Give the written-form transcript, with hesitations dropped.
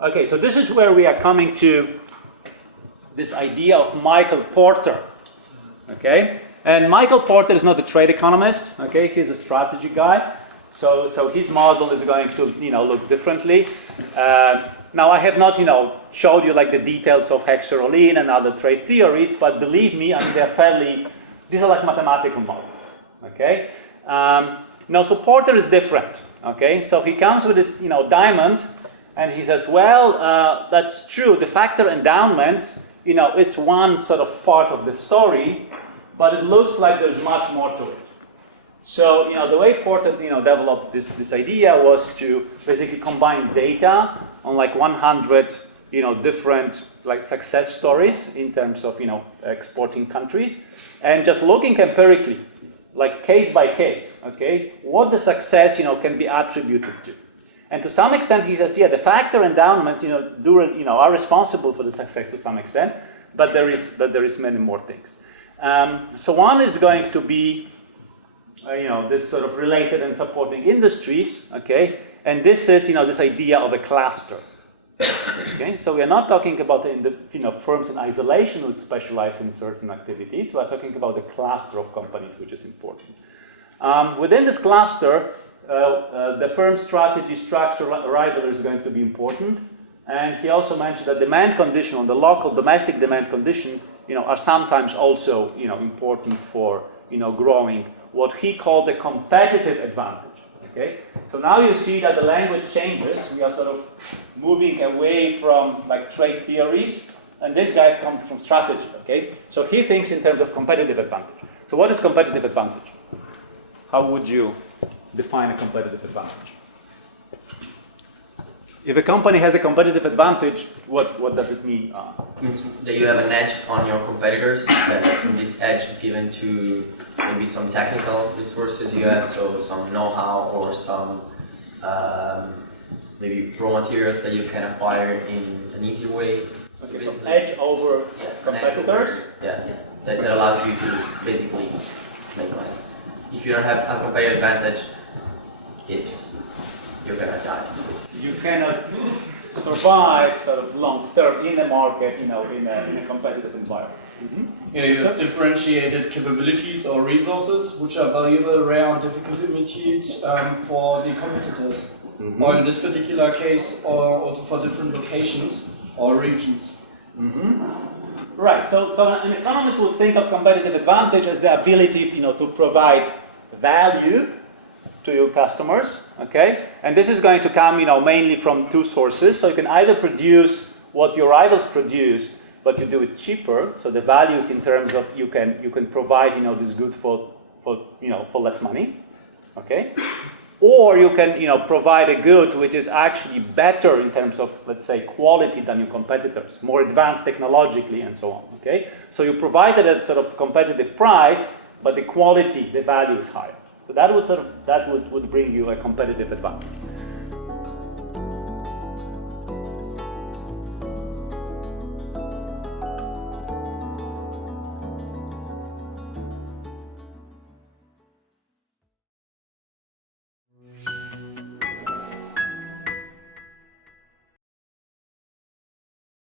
Okay, so this is where we are coming to this idea of Michael Porter. Okay, and Michael Porter is not a trade economist. Okay, he's a strategy guy. So his model is going to look differently. Now I have not showed you like the details of Heckscher-Ohlin and other trade theories, but believe me, I mean these are like mathematical models. Okay, now so Porter is different. Okay, so he comes with this diamond. And he says, well, that's true. The factor endowment, is one sort of part of the story, but it looks like there's much more to it. So, the way Porter, developed this idea was to basically combine data on like 100, different like success stories in terms of, exporting countries, and just looking empirically, like case by case, okay, what the success, can be attributed to. And to some extent, he says, the factor endowments, are responsible for the success to some extent, but there is many more things. So one is going to be, this sort of related and supporting industries, okay, and this is, this idea of a cluster. Okay, so we are not talking about firms in isolation who specialize in certain activities. We are talking about a cluster of companies, which is important. Within this cluster, the firm strategy, structure, rivalry is going to be important. And he also mentioned that demand condition, on the local domestic demand conditions, are sometimes also, important for, growing what he called the competitive advantage. Okay, so now you see that the language changes. We are sort of moving away from like trade theories, and these guys come from strategy. Okay, so he thinks in terms of competitive advantage. So what is competitive advantage? How would you define a competitive advantage? If a company has a competitive advantage, what does it mean? It means that you have an edge on your competitors, and this edge is given to maybe some technical resources you have, so some know-how or some maybe raw materials that you can acquire in an easy way. Okay, so edge over competitors? That allows you to basically make money. If you don't have a competitive advantage, you're gonna die. You cannot survive sort of long term in a market, in a competitive environment. Mm-hmm. You have differentiated capabilities or resources which are valuable, rare, and difficult to imitate for the competitors. Mm-hmm. Or in this particular case, or also for different locations or regions. Mm-hmm. Right. So an economist will think of competitive advantage as the ability, to provide value to your customers, okay? And this is going to come, mainly from two sources. So you can either produce what your rivals produce, but you do it cheaper. So the value is in terms of you can provide, this good for less money, okay? Or you can, provide a good which is actually better in terms of, let's say, quality than your competitors, more advanced technologically and so on, okay? So you provide it at sort of competitive price, but the quality, the value is higher. So that would bring you a competitive advantage.